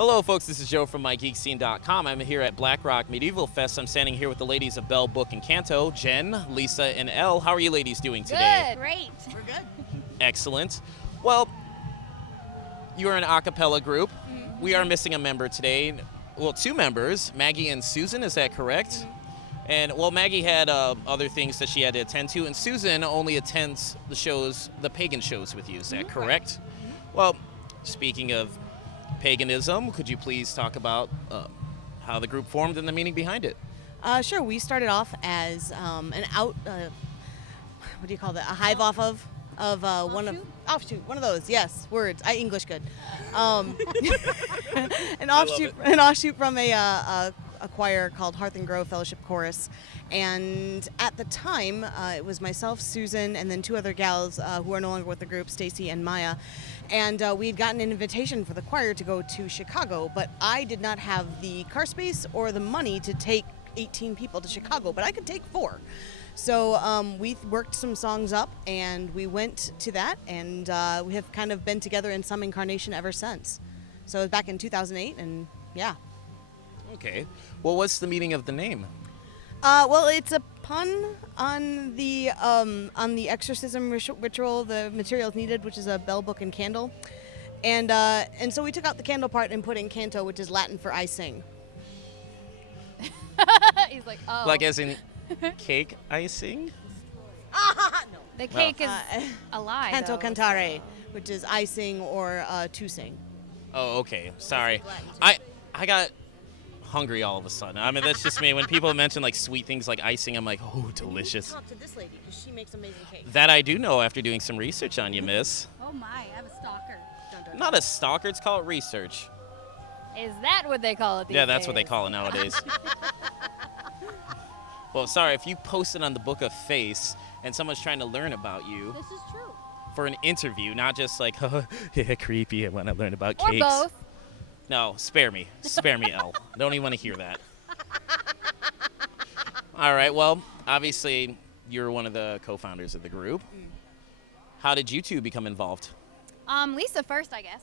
Hello, folks. This is Joe from MIGeekScene.com. I'm here at Blackrock Medieval Fest. I'm standing here with the ladies of Bell Book Canto, Jen, Lisa, and Elle. How are you ladies doing today? Good. Great. We're good. Excellent. Well, you are an a cappella group. Mm-hmm. We are missing a member today. Well, two members, Maggie and Susan. Is that correct? Mm-hmm. And, well, Maggie had other things that she had to attend to, and Susan only attends the shows, the pagan shows with you. Is that correct? Mm-hmm. Well, speaking of paganism, could you please talk about how the group formed and the meaning behind it? Sure. We started off as an what do you call that? A hive off of offshoot. One of those. Yes, words. English good. An offshoot from a choir called Hearth and Grove Fellowship Chorus. And at the time, it was myself, Susan, and then two other gals who are no longer with the group, Stacy and Maya. And we had gotten an invitation for the choir to go to Chicago, but I did not have the car space or the money to take 18 people to Chicago, but I could take 4. So we worked some songs up, and we went to that, and we have kind of been together in some incarnation ever since. So it was back in 2008, and yeah. Okay. Well, what's the meaning of the name? Well, it's a pun on the exorcism ritual, the materials needed, which is a bell, book, and candle, and so we took out the candle part and put in canto, which is Latin for I sing. He's like, oh. Like as in cake icing? No. The cake is a lie. Canto though, cantare, so. which is I sing or to sing. Oh, okay. Sorry. I got hungry all of a sudden. I mean, that's just me. When people mention like sweet things like icing, I'm like, oh, delicious. Talk to this lady because she makes amazing cakes. That I do know after doing some research on you, miss. Oh my, I have a stalker. Not a stalker. It's called research. Is that what they call it these Yeah, that's days? what they call it nowadays. Well, sorry, if you post it on the Book of Face and someone's trying to learn about you This is true. for an interview, not just like, oh, yeah, creepy, I want to learn about Or cakes. both. No, spare me. Spare me, Elle. Don't even want to hear that. All right, well, obviously, you're one of the co-founders of the group. How did you two become involved? Lisa first, I guess.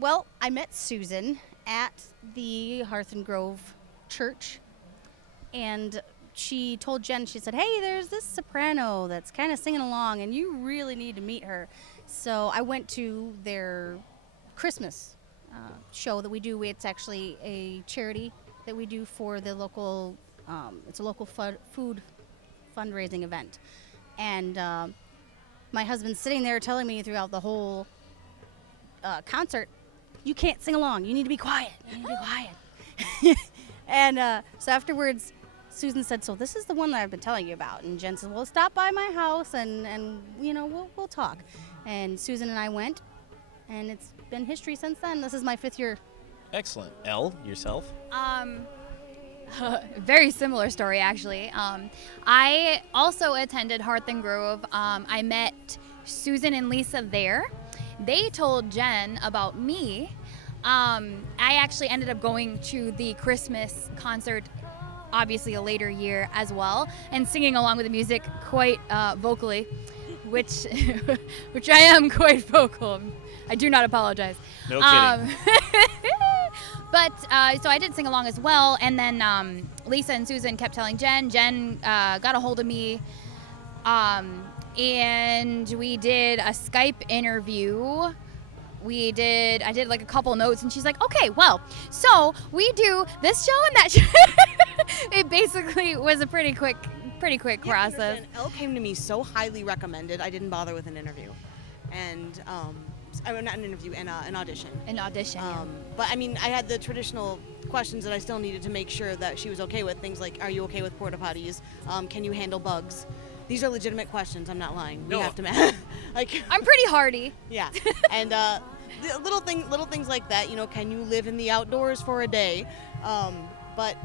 Well, I met Susan at the Hearth and Grove Church, and she told Jen, she said, hey, there's this soprano that's kind of singing along, and you really need to meet her. So I went to their Christmas show that we do. It's actually a charity that we do for the local, it's a local food fundraising event. And my husband's sitting there telling me throughout the whole concert, you can't sing along. You need to be quiet. You need to be quiet. And so afterwards, Susan said, so this is the one that I've been telling you about. And Jen said, well, stop by my house and you know, we'll talk. And Susan and I went, and it's been history since then. This is my 5th year. Excellent. Elle, yourself? Very similar story, actually. I also attended Hearth and Grove. I met Susan and Lisa there. They told Jen about me. I actually ended up going to the Christmas concert, obviously a later year as well, and singing along with the music quite vocally, which I am quite vocal. I do not apologize. No kidding. But so I did sing along as well, and then Lisa and Susan kept telling Jen. Jen got a hold of me, and we did a Skype interview. I did like a couple notes, and she's like, okay, well, so we do this show and that show. It basically was a pretty quick process. Elle came to me so highly recommended, I didn't bother with an interview. And, not an interview, an audition. An audition, yeah. But I mean, I had the traditional questions that I still needed to make sure that she was okay with. Things like, are you okay with porta potties? Can you handle bugs? These are legitimate questions, I'm not lying. No. We have to like I'm pretty hardy. Yeah. And the little things like that, you know, can you live in the outdoors for a day? But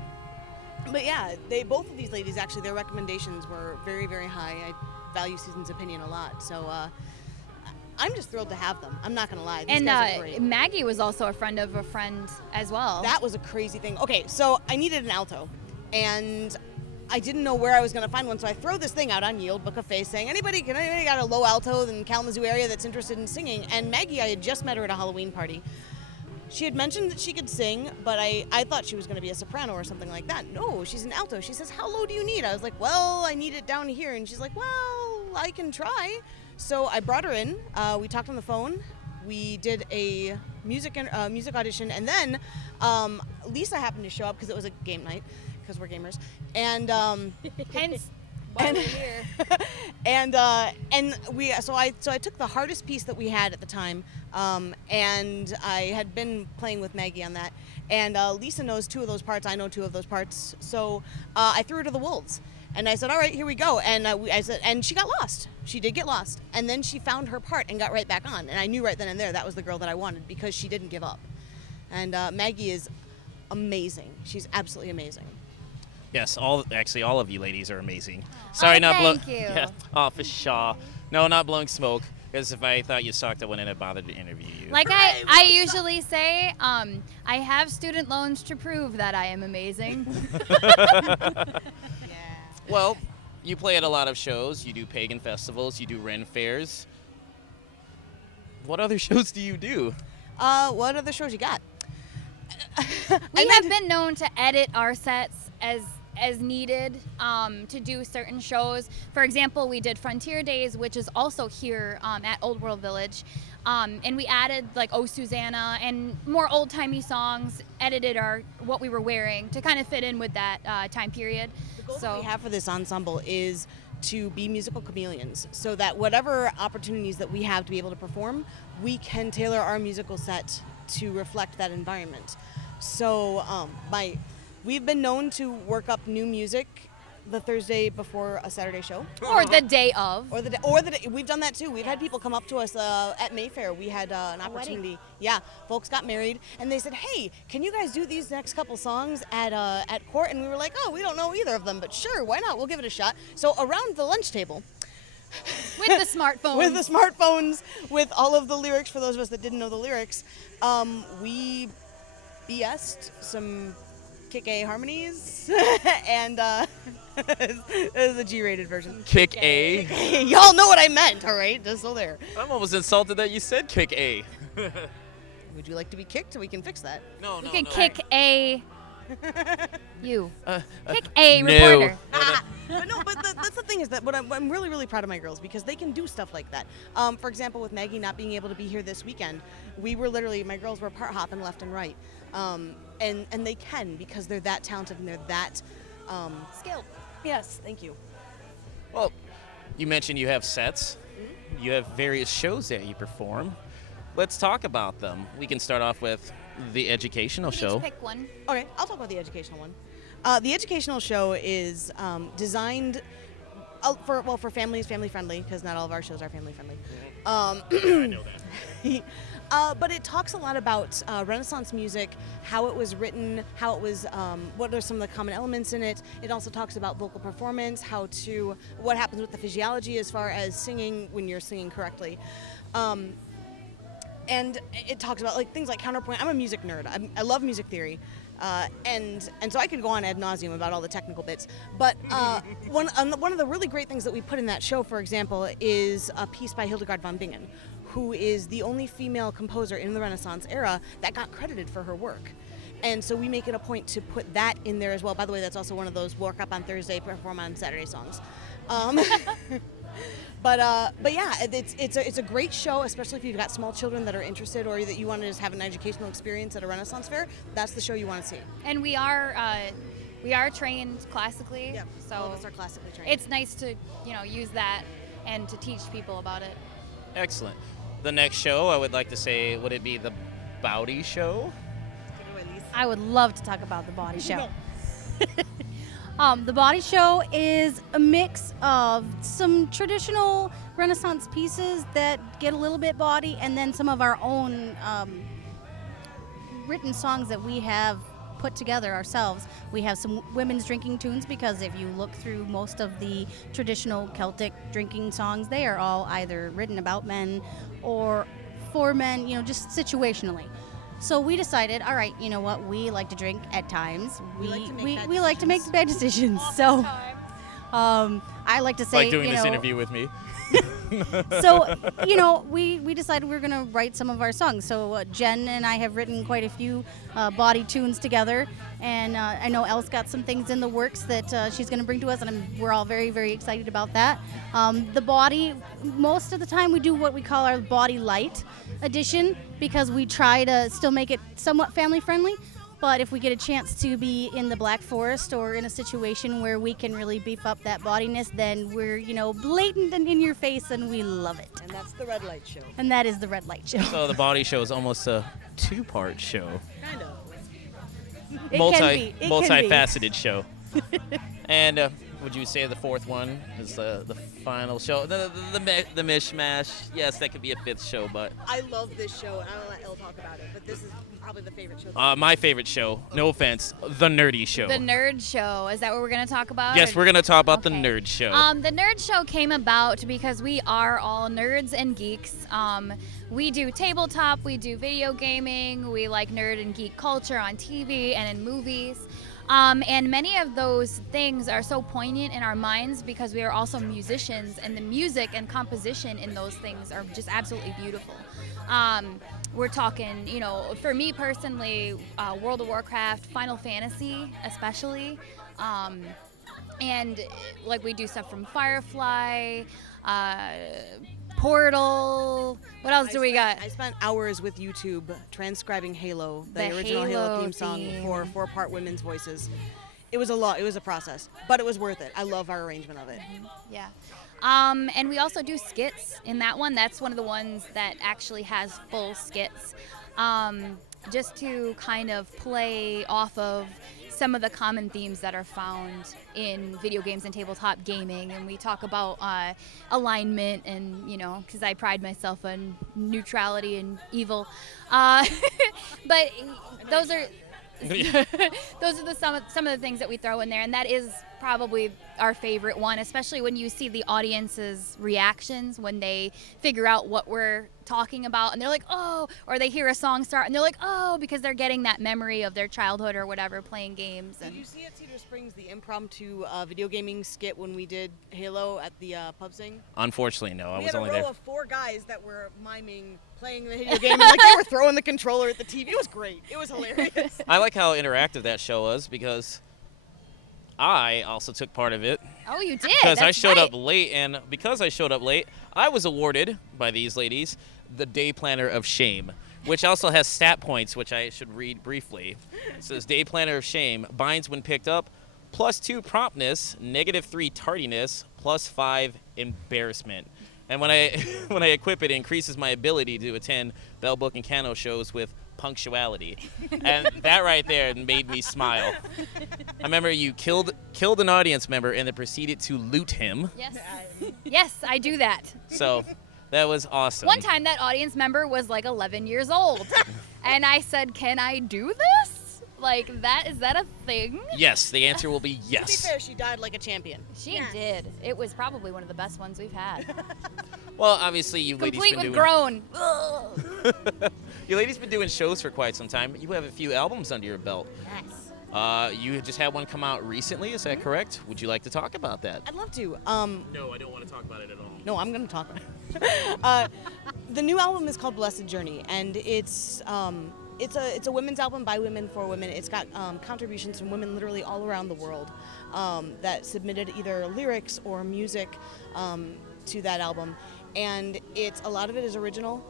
yeah, both of these ladies, actually, their recommendations were very, very high. I value Susan's opinion a lot. So I'm just thrilled to have them. I'm not going to lie. These guys are great. Maggie was also a friend of a friend as well. That was a crazy thing. Okay, so I needed an alto, and I didn't know where I was going to find one, so I throw this thing out on Yield Book of Face saying, anybody got a low alto in the Kalamazoo area that's interested in singing? And Maggie, I had just met her at a Halloween party, She had mentioned that she could sing, but I thought she was going to be a soprano or something like that. No, she's an alto. She says, how low do you need? I was like, well, I need it down here. And she's like, well, I can try. So I brought her in. We talked on the phone. We did a music audition. And then Lisa happened to show up because it was a game night, because we're gamers. And Hence why we're here. and so I took the hardest piece that we had at the time, and I had been playing with Maggie on that, and Lisa knows 2 of those parts, I know 2 of those parts, so I threw her to the wolves, and I said, all right, here we go, and I said, and she got lost. She did get lost, and then she found her part and got right back on, and I knew right then and there that was the girl that I wanted because she didn't give up, and Maggie is amazing. She's absolutely amazing. Yes, all of you ladies are amazing. Sorry, not blowing. Thank you. Yeah, for sure. No, not blowing smoke. Because if I thought you sucked, I wouldn't have bothered to interview you. Like I usually say, I have student loans to prove that I am amazing. Well, you play at a lot of shows. You do pagan festivals. You do Ren fairs. What other shows do you do? What other shows you got? We have been known to edit our sets as needed to do certain shows. For example, we did Frontier Days, which is also here at Old World Village, and we added like "Oh Susanna" and more old-timey songs. Edited what we were wearing to kind of fit in with that time period. The goal that we have for this ensemble is to be musical chameleons, so that whatever opportunities that we have to be able to perform, we can tailor our musical set to reflect that environment. So we've been known to work up new music the Thursday before a Saturday show. Or the day of. Or the day. We've done that too. We've had people come up to us at Mayfair. We had an opportunity. Yeah, folks got married and they said, "Hey, can you guys do these next couple songs at court?" And we were like, "Oh, we don't know either of them, but sure, why not? We'll give it a shot." So around the lunch table, With the smartphones. with the smartphones, with all of the lyrics for those of us that didn't know the lyrics, we BS'd some Kick-A harmonies, and it was a G-rated version. Kick A. Y'all know what I meant, all right? Just so there. I'm almost insulted that you said Kick A. Would you like to be kicked? We can fix that. No, You could kick a you. Kick a no. reporter. But that's the thing is that what I'm really, really proud of my girls because they can do stuff like that. For example, with Maggie not being able to be here this weekend, my girls were part hopping left and right. And they can because they're that talented and they're that Skilled. Yes, thank you. Well, you mentioned you have sets. You have various shows that you perform. Let's talk about them. We can start off with the educational show. Pick one. Okay, I'll talk about the educational one. The educational show is designed for families, family friendly, because not all of our shows are family friendly. I know that. But it talks a lot about Renaissance music, how it was written, how it was, what are some of the common elements in it. It also talks about vocal performance, what happens with the physiology as far as singing when you're singing correctly. And it talks about things like counterpoint. I'm a music nerd. I love music theory. And so I could go on ad nauseum about all the technical bits. But one of the really great things that we put in that show, for example, is a piece by Hildegard von Bingen, who is the only female composer in the Renaissance era that got credited for her work. And so we make it a point to put that in there as well. By the way, that's also one of those work up on Thursday, perform on Saturday songs. But yeah, it's a great show, especially if you've got small children that are interested or that you want to just have an educational experience at a Renaissance fair. That's the show you want to see. And we are trained classically. Yeah, so all of us are classically trained. it's nice to use that and to teach people about it. Excellent. The next show, I would like to say, would it be the Bowdy Show? I would love to talk about the Body Show. The Body Show is a mix of some traditional Renaissance pieces that get a little bit bawdy, and then some of our own written songs that we have put together ourselves. We have some women's drinking tunes because if you look through most of the traditional Celtic drinking songs, they are all either written about men or for men, just situationally. So we decided, all right, you know what? We like to drink at times. We like to make bad decisions. So I like to say, Like doing this interview with me. So, you know, we decided we were going to write some of our songs. So Jen and I have written quite a few body tunes together. And I know Elle's got some things in the works that she's going to bring to us, and we're all very, very excited about that. The body, most of the time we do what we call our body light edition, because we try to still make it somewhat family friendly. But if we get a chance to be in the Black Forest or in a situation where we can really beef up that bodiness, then we're, you know, blatant and in your face, and we love it. And that's the Red Light Show. And that is the Red Light Show. So the body show is almost a two-part show. Kind of. It can be. It can be. Multifaceted show. And would you say the fourth one is the final show? The mishmash. Yes, that could be a fifth show, but I love this show, and I'll let Elle talk about it, but this is probably the favorite show. my favorite show, no offense, the nerdy show. The Nerd Show. Is that what we're going to talk about? Yes, we're going to talk about the Okay. nerd show. The Nerd Show came about because we are all nerds and geeks. We do tabletop, we do video gaming, we like nerd and geek culture on TV and in movies. And many of those things are so poignant in our minds because we are also musicians, and the music and composition in those things are just absolutely beautiful. We're talking, you know, for me personally, World of Warcraft, Final Fantasy especially. And like we do stuff from Firefly, Portal. What else do we got? I spent hours with YouTube transcribing Halo, the The original Halo Halo theme song theme. for four-part women's voices. It was a lot. It was a process, but it was worth it. I love our arrangement of it. Yeah. And we also do skits in that one. That's one of the ones that actually has full skits. Just to kind of play off of some of the common themes that are found in video games and tabletop gaming. And we talk about alignment and, you know, because I pride myself on neutrality and evil. But those are... those are some of the things that we throw in there, and that is probably our favorite one, especially when you see the audience's reactions when they figure out what we're talking about, and they're like, oh, or they hear a song start and they're like, oh, because they're getting that memory of their childhood or whatever playing games. Did And you see at Cedar Springs the impromptu video gaming skit when we did Halo at the pub sing? Unfortunately, no. I We was had a only row there. of four guys that were miming playing the video game, and like they were throwing the controller at the TV. It was great. It was hilarious. I like how interactive that show was because I also took part of it. oh, you did? Because I That's showed right. up late, and because I showed up late, I was awarded by these ladies the Day Planner of Shame, which also has stat points, which I should read briefly. It says Day Planner of Shame binds when picked up, +2 promptness, -3 tardiness, +5 embarrassment. And when I equip it, it increases my ability to attend Bell Book and Canto shows with punctuality. And that right there made me smile. I remember you killed an audience member and then proceeded to loot him. Yes. Yes, I do that. So that was awesome. One time that audience member was like 11 years old. And I said, can I do this? Like, is that a thing? Yes, the answer will be To be yes. fair, she died like a champion. She did. It was probably one of the best ones we've had. Well, obviously you ladies Complete been with doing groan. Ugh. you ladies been doing shows for quite some time. You have a few albums under your belt. Nice. You just had one come out recently, is that correct? Would you like to talk about that? I'd love to. No, I don't want to talk about it at all. No, I'm going to talk about it. The new album is called Blessed Journey, and it's a women's album by women for women. It's got contributions from women literally all around the world that submitted either lyrics or music to that album, and a lot of it is original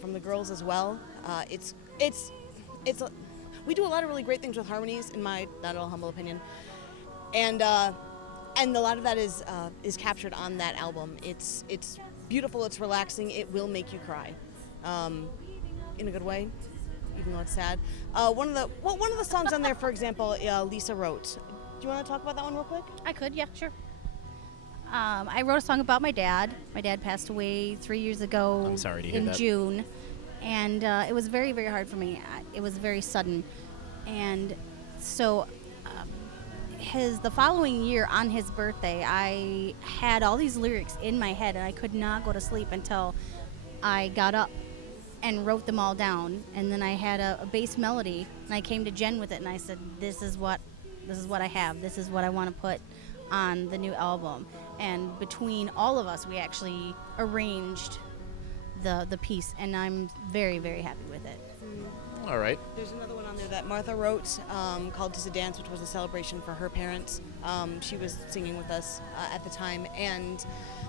from the girls as well. We do a lot of really great things with harmonies, in my not at all humble opinion, and a lot of that is captured on that album. It's beautiful. It's relaxing. It will make you cry, in a good way, even though it's sad. One of the songs on there, for example, Lisa wrote. Do you want to talk about that one real quick? I could, yeah, sure. I wrote a song about my dad. My dad passed away 3 years ago. I'm sorry to hear in that. June, and it was very, very hard for me. It was very sudden, and so the following year on his birthday, I had all these lyrics in my head, and I could not go to sleep until I got up and wrote them all down. And then I had a bass melody, and I came to Jen with it, and I said, "This is what I have. This is what I want to put on the new album. And between all of us, we actually arranged the piece, and I'm very, very happy with it. All right. There's another one on there that Martha wrote called "'Tis a Dance," which was a celebration for her parents. She was singing with us at the time, and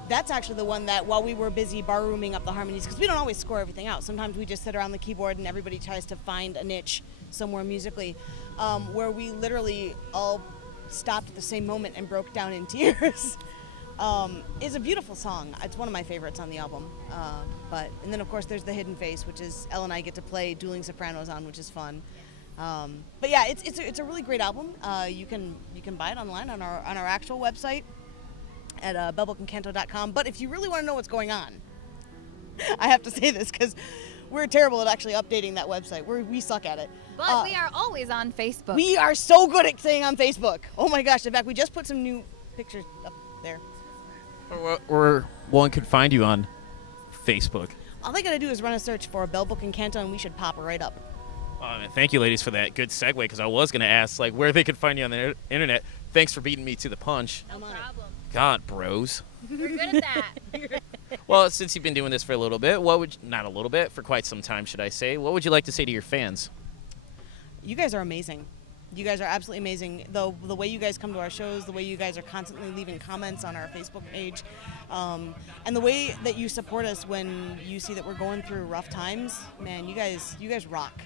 that's actually the one that while we were busy barrooming up the harmonies, because we don't always score everything out. Sometimes we just sit around the keyboard and everybody tries to find a niche somewhere musically, where we literally all stopped at the same moment and broke down in tears. It's a beautiful song. It's one of my favorites on the album. And then of course there's The Hidden Face, which is Elle and I get to play dueling sopranos on, which is fun. But yeah, it's a really great album. You can buy it online on our actual website at bellbookandcanto.com. But if you really want to know what's going on, I have to say this because we're terrible at actually updating that website. We suck at it. But we are always on Facebook. We are so good at staying on Facebook. Oh my gosh! In fact, we just put some new pictures up there. Or one could find you on Facebook. All they gotta do is run a search for Bell Book Canto, and we should pop right up. Thank you, ladies, for that good segue, because I was going to ask where they could find you on the internet. Thanks for beating me to the punch. No problem. God, bros. We're good at that. Well, since you've been doing this for a little bit, not a little bit, for quite some time, should I say, what would you like to say to your fans? You guys are amazing. You guys are absolutely amazing. The way you guys come to our shows, the way you guys are constantly leaving comments on our Facebook page, and the way that you support us when you see that we're going through rough times, man, you guys rock,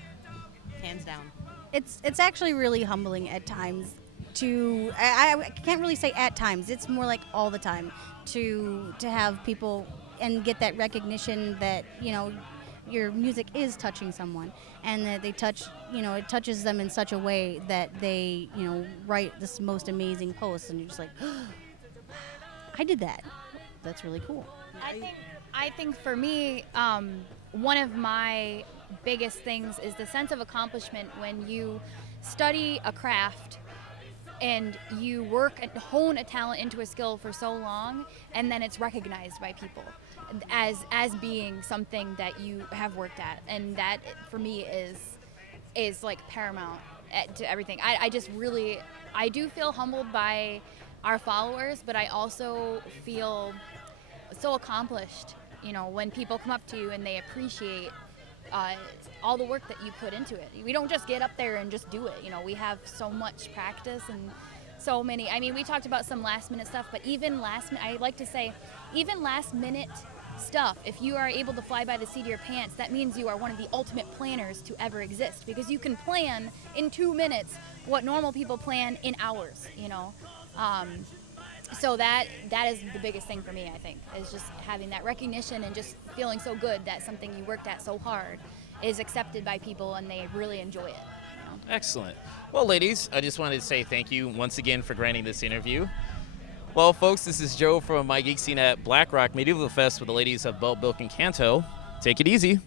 hands down. It's actually really humbling at times to I can't really say at times, it's more like all the time to have people and get that recognition that your music is touching someone, and that they it touches them in such a way that they write this most amazing post, and you're just like, I did that. That's really cool. I think for me, one of my biggest things is the sense of accomplishment when you study a craft and you work and hone a talent into a skill for so long, and then it's recognized by people as being something that you have worked at, and that for me is like paramount to everything. I do feel humbled by our followers, but I also feel so accomplished when people come up to you and they appreciate all the work that you put into it. We don't just get up there and just do it. We have so much practice and so many. I mean, we talked about some last minute stuff, but even last minute stuff, if you are able to fly by the seat of your pants, that means you are one of the ultimate planners to ever exist, because you can plan in 2 minutes what normal people plan in hours. So that is the biggest thing for me, I think, is just having that recognition and just feeling so good that something you worked at so hard is accepted by people and they really enjoy it. Excellent. Well, ladies, I just wanted to say thank you once again for granting this interview. Well, folks, this is Joe from MIGeekScene at Blackrock Medieval Fest with the ladies of Bell Book Canto. Take it easy.